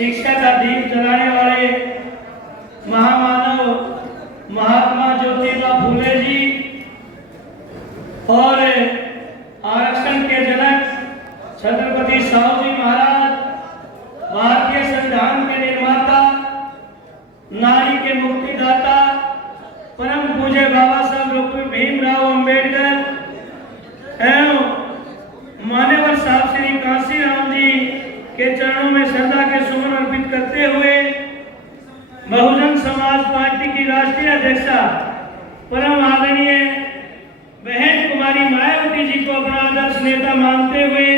शिक्षा का दीप जलाने वाले महामानव महात्मा ज्योतिबा फूले जी और आरक्षण के जनक छत्रपति साहू जी महाराज, भारतीय संविधान के निर्माता, नारी के मुक्तिदाता, परम पूज्य बाबा साहब डॉक्टर भीमराव अंबेडकर एवं मान्यवर साहब श्री कांशीराम जी के चरणों में श्रद्धा के सुमन अर्पित करते हुए बहुजन समाज पार्टी की राष्ट्रीय अध्यक्षा परम आदरणीय बहन कुमारी मायावती जी को अपना आदर्श नेता मानते हुए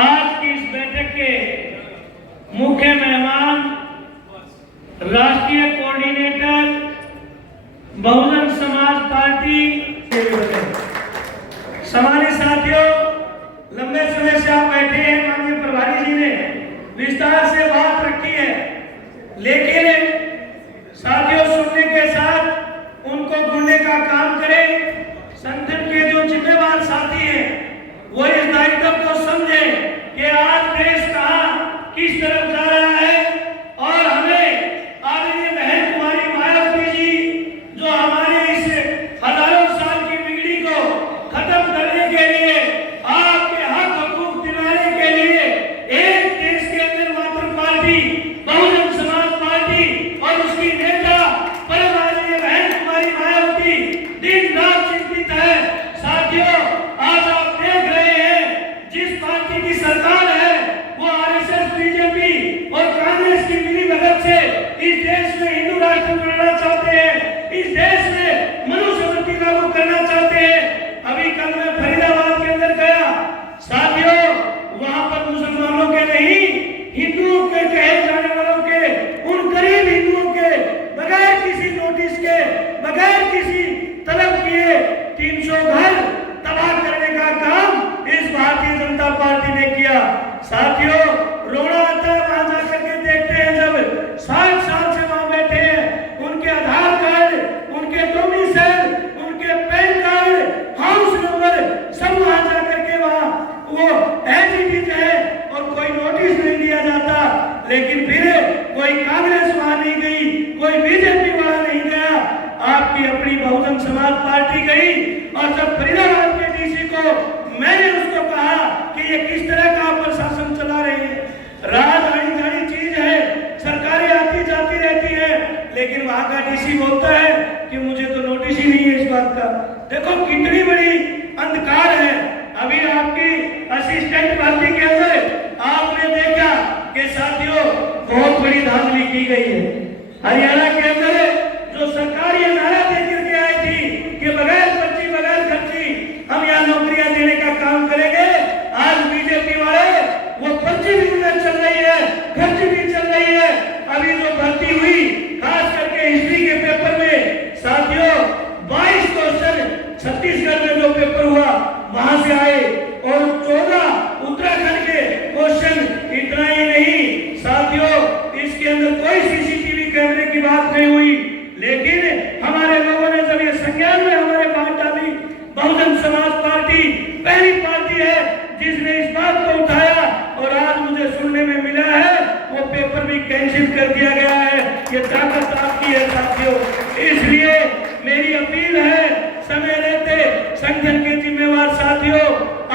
आज की इस बैठक के मुख्य मेहमान राष्ट्रीय कोऑर्डिनेटर बहुजन समाज पार्टी समानी साथियों, लंबे समय से आप बैठे हैं। माननीय प्रभारी जी ने विस्तार से बात रखी है, लेकिन साथियों सुनने के साथ उनको गुणने का काम करें। संगठन के जो जिम्मेवार साथी हैं वो इस दायित्व को समझे कि आज देश कहाँ किस तरफ जा रहा है और हमें आदरणीय बहन कुमारी मायावती जी जो हमारे इस हजारों साल की बिगड़ी को खत्म करने के लिए, आपके हक हकूक दिलाने के लिए एक देश के अंदर मात्र पार्टी बहुजन समाज पार्टी और उसकी नेता परम आदरणीय बहन कुमारी मायावती दिन रात चिंतित है। साथियों, आज आप देख रहे हैं जिस पार्टी की सरकार है वो आरएसएस, बीजेपी और कांग्रेस की मिलीभगत से इस देश में हिंदू राष्ट्र बनाना चाहते हैं, इस देश में मनुस्मृति लागू करना चाहते हैं। अभी कल मैं फरीदाबाद के अंदर गया, साथियों वहां पर मुसलमानों के नहीं हिंदुओं के कहे जाने वालों के, उन गरीब हिंदुओं के बगैर किसी नोटिस के, बगैर किसी तलब किए 300 घर तबाह करने का काम इस भारतीय जनता पार्टी ने किया। साथियों रोना आता है वहां जाकर के देखते हैं, जब 60 साल से वहां बैठे हैं, उनके आधार कार्ड, उनके डोमिसाइल, उनके पैन कार्ड, हाउस नंबर सब वहां जाकर के वहां वो एज इट इज है और कोई नोटिस नहीं दिया जाता। लेकिन फिर कोई कांग्रेस वहां नहीं गई, कोई बीजेपी वहां नहीं गया, आपकी अपनी बहुजन समाज पार्टी गई। और जब फरीदाबाद के डीसी को मैंने उसको कहा कि ये किस तरह का प्रशासन चला रहे हैं, राज आनी जानी चीज है, सरकारें आती जाती रहती है, लेकिन वहां का डीसी बोलता है कि मुझे तो नोटिस ही नहीं है इस बात का। देखो कितनी बड़ी अंधकार है। अभी आपकी असिस्टेंट भर्ती के अंदर आपने देखा कि साथियों बहुत बड़ी धांधली की गई है। हरियाणा के अंदर जो सरकार ये नारा देकर के आई थी कि बगैर पर्ची बगैर खर्ची हम यहाँ नौकरियां देने का काम करेंगे, आज बीजेपी वाले वो पर्ची भी उन्हें चल रही है, खर्च भी चल रही है। अभी जो भर्ती हुई खास करके हिस्ट्री के पेपर में साथियों 22 क्वेश्चन छत्तीसगढ़ में जो पेपर हुआ वहां से आए और 14 उत्तराखंड के क्वेश्चन। इतना ही नहीं साथियों, इसके अंदर कोई सीसीटीवी कैमरे की बात नहीं हुई, लेकिन हमारे लोगों ने जब ये संज्ञान में हमारे बात डाली, बहुजन समाज पार्टी पहली पार्टी है जिसने इस बात को उठाया और आज मुझे सुनने में मिला है वो पेपर भी कैंसिल कर दिया गया है। ये ताकत आपकी है साथियों। इसलिए मेरी अपील है समय रहते संगठन के जिम्मेवार साथियों,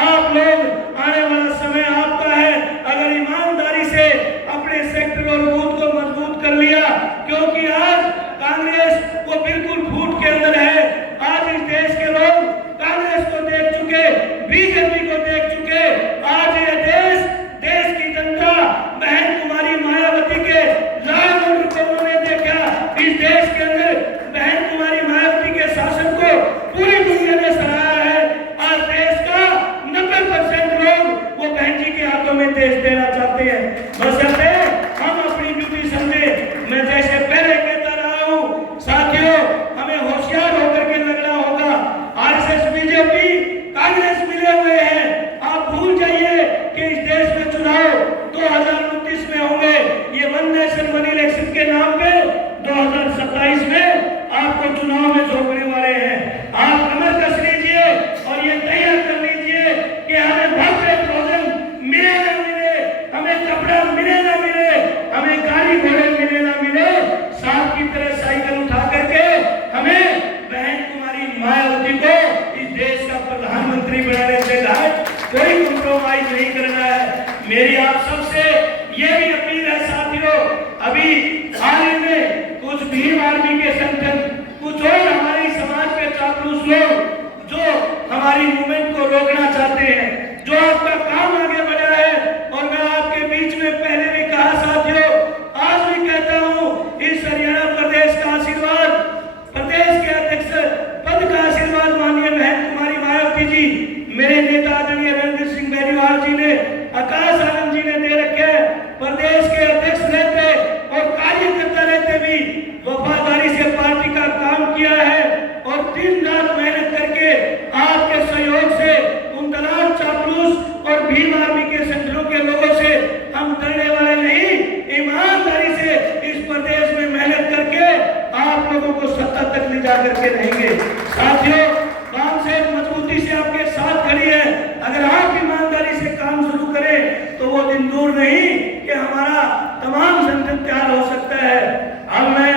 आप लोग आने वाला समय आपका है। अगर ईमानदारी से अपने सेक्टर और बूथ को मजबूत कर लिया, क्योंकि आज कांग्रेस वो बिल्कुल फूट के अंदर है। आज इस देश के लोग कांग्रेस को देख चुके, बीजेपी को देख चुके। आज ये देश की जनता बहन कुमारी मायावती के लाल को उन्होंने देखा। इस देश के अंदर बहन मेरी आप सबसे ये भी अपील है साथियों, अभी हाल ही में कुछ भीम आर्मी के संगठन, कुछ और हमारे समाज के चापलूस लोग जो हमारी मूवमेंट को रोकना चाहते हैं, जो आपका काम आगे बढ़ा है। और मैं आपके बीच में पहले भी कहा साथियों, आज भी कहता हूं, इस हरियाणा प्रदेश का आशीर्वाद, प्रदेश के अध्यक्ष पद का आशीर्वाद माननीय महंत कुमारी मायावती जी, मेरे नेता आदरणीय रणधीर सिंह बेनीवाल जी ने, आकाश आनंद जी ने दे रखे। प्रदेश के अध्यक्ष रहते और कार्यकर्ता रहते भी वफादारी से पार्टी का काम किया है और दिन रात मेहनत करके आपके सहयोग से उन दलाल चापलूस और भीम आर्मी के संगठनों के लोगों से हम डरने वाले नहीं, ईमानदारी से इस प्रदेश में मेहनत करके आप लोगों को सत्ता तक ले जा करके रहेंगे। साथियों, काम से मजबूती से आपके साथ खड़ी है। अगर आप ईमानदारी से काम शुरू करें तो वो दिन दूर नहीं कि हमारा तमाम संगठन तैयार हो सकता है। अब मैं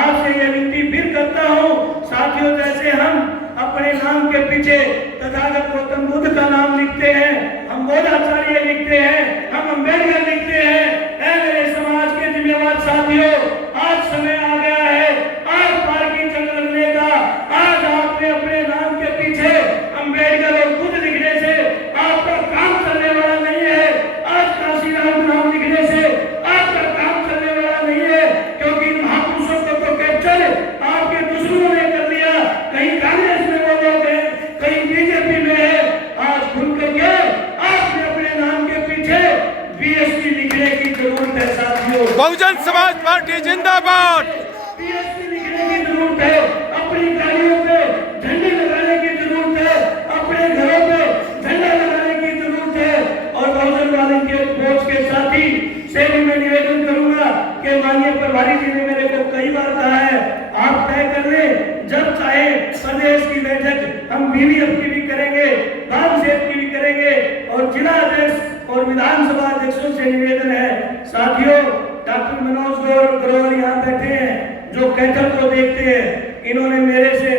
आपसे ये विनती फिर करता हूँ साथियों, जैसे हम अपने नाम के पीछे तथागत गौतम बुद्ध का नाम लिखते हैं, हम बोधाचार्य लिखते हैं, हम अम्बेडकर लिखते हैं, ऐ मेरे समाज के जिम्मेवार साथियों, आज समय आ गया है आज पार की जंग लड़ने का। आज आपने अपने नाम के पीछे अम्बेडकर और बुद्ध लिखने से आपका काम चलने वाला नहीं है। आज काशीराम नाम लिखने से आपका काम चलने वाला नहीं है, क्योंकि इन महापुरुषों को तो कैप्चर आपके दुश्मनों ने कर लिया। कहीं कांग्रेस में वो लोग हैं, कहीं बीजेपी में है। आज खुल करके आपने अपने नाम के पीछे बीएसपी लिखने की जरूरत है साथियों। बहुजन समाज पार्टी जिंदाबाद। बीएसपी लिखने की जरूरत है, अपनी गाड़ियों पे झंडे लगाने की जरूरत है, अपने घरों पे झंडा लगाने की जरूरत है। और बहुजन वाले के फोर्स के साथी से भी मैं निवेदन करूंगा कि माननीय प्रभारी जी ने मेरे को कई बार कहा है, आप तय कर लें, जब चाहे प्रदेश की बैठक हम बीवीएफ की भी करेंगे, धाम सेठ की भी करेंगे। और जिला अध्यक्ष और विधानसभा अध्यक्षों से निवेदन है साथियों, डॉक्टर मनोज ग्रोवर यहाँ बैठे हैं जो कैथल को देखते हैं, इन्होंने मेरे से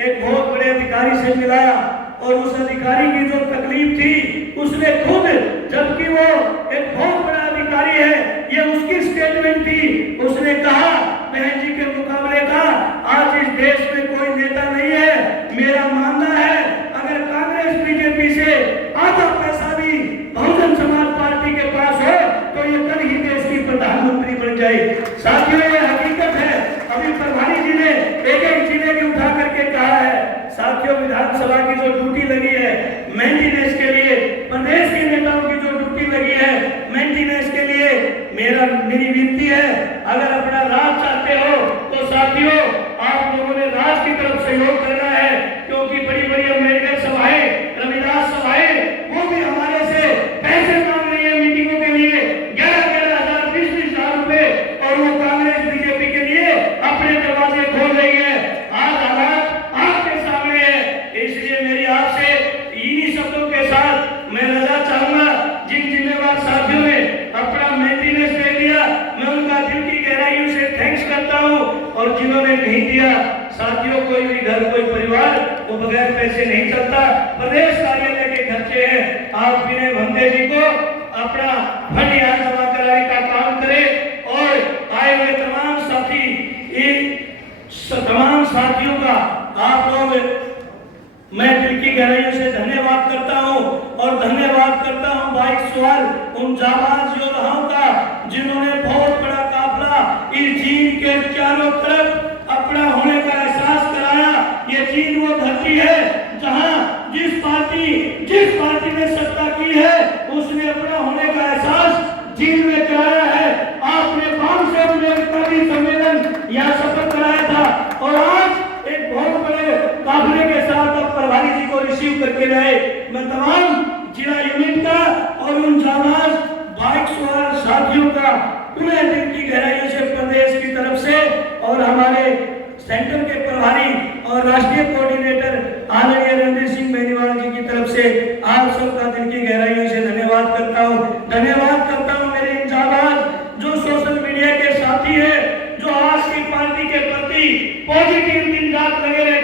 एक बहुत बड़े अधिकारी से मिलाया और उस अधिकारी की जो तकलीफ थी उसने खुद, जबकि वो एक बहुत बड़ा अधिकारी है, ये उसकी स्टेटमेंट थी, उसने कहा बहन जी के मुकाबले का आज इस देश में कोई नेता नहीं है। मेरा मानना है अगर कांग्रेस बीजेपी से आधा पैसा भी बहुजन समाज पार्टी के पास हो तो ये कल ही देश की प्रधानमंत्री बन जाए। साथियों, ये हकीकत है। अभी प्रभारी जी ने एक एक जिले के उठा करके कहा है। साथियों, विधानसभा की जो ड्यूटी लगी है मेंटेनेंस के लिए, प्रदेश के नेताओं की जो ड्यूटी लगी है मेंटेनेंस के लिए, मेरी विनती है, अगर अपना राज चाहते हो तो साथियों आप लोगों ने राज की तरफ सहयोग करना है, क्योंकि बड़ी बड़ी अम्बेडकर सभाएं, रविदास सभाएं, वो भी हमारे से पैसे मांग रही है मीटिंगों के लिए 11,000 20,000 रुपए, और वो कांग्रेस बीजेपी के लिए अपने दरवाजे खोल रही है। आज हालात आपके सामने है, इसलिए मेरी आपसे इन्हीं शब्दों के साथ मैं रजा चाहूंगा। जिन जिम्मेवार साथियों ने अपना मेंटेनेंस दे दिया, मैं उनका दिल की गहराइयों से थैंक्स करता हूं, और जिन्होंने नहीं दिया, साथियों कोई भी घर, कोई परिवार वो बगैर पैसे नहीं चलता। प्रदेश कार्यालय के खर्चे हैं, आप विनय भंते जी को अपना फंड यहाँ जमा कराने का काम करें, और आए हुए तमाम साथियों का आप लोग, मैं दिल की गहराइयों से धन्यवाद करता हूं। और धन्यवाद करता हूं भाई सवाल उन जाबाज योद्धाओं का जिन्होंने बहुत बड़ा काफिला इस चीन के चारों तरफ अपना होने का एहसास कराया। ये चीन वो धरती है जहां जिस पार्टी ने सत्ता की है उसने अपना होने का एहसास चीन में कराया है। आपने 500 का भी सम्मेलन यहाँ शपथ कराया था, और आज एक बहुत बड़े काफिले के साथ अब प्रभारी जी को रिसीव करके लाए। मैं तमाम जिला यूनिट का और उन जाबाज बाइक सवार साथियों का पुनः दिल की गहराइयों से प्रदेश की तरफ से और हमारे सेंटर के प्रभारी और राष्ट्रीय कोऑर्डिनेटर आदरणीय रणधीर सिंह बेनीवाल जी की तरफ से आप सबका दिल की गहराइयों से धन्यवाद करता हूँ। धन्यवाद करता हूँ मेरे इन जाबाज जो सोशल मीडिया के साथी है, जो आज की पार्टी के प्रति पॉजिटिव दिन रात लगे रहे